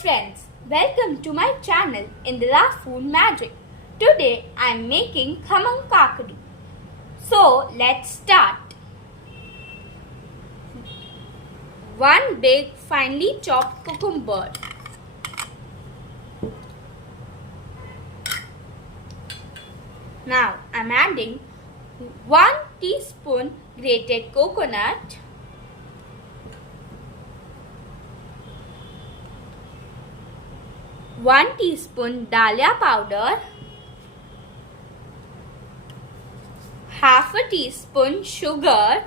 friends, welcome to my channel Indira Food Magic. Today I am making Khaman Kakdi. So let's start. 1 big finely chopped cucumber. Now I am adding 1 teaspoon grated coconut, 1 teaspoon dalia powder, half a teaspoon sugar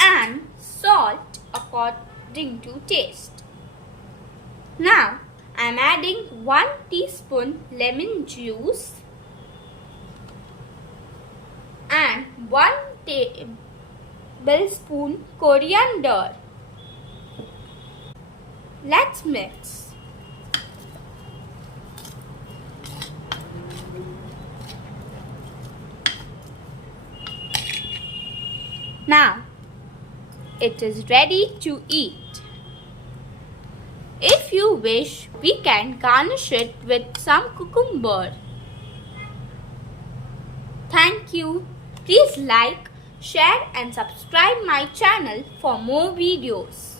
and salt according to taste. Now I am adding 1 teaspoon lemon juice and 1 tablespoon coriander. Let's mix. Now it is ready to eat. If you wish, we can garnish it with some cucumber. Thank you. Please like, share and subscribe my channel for more videos.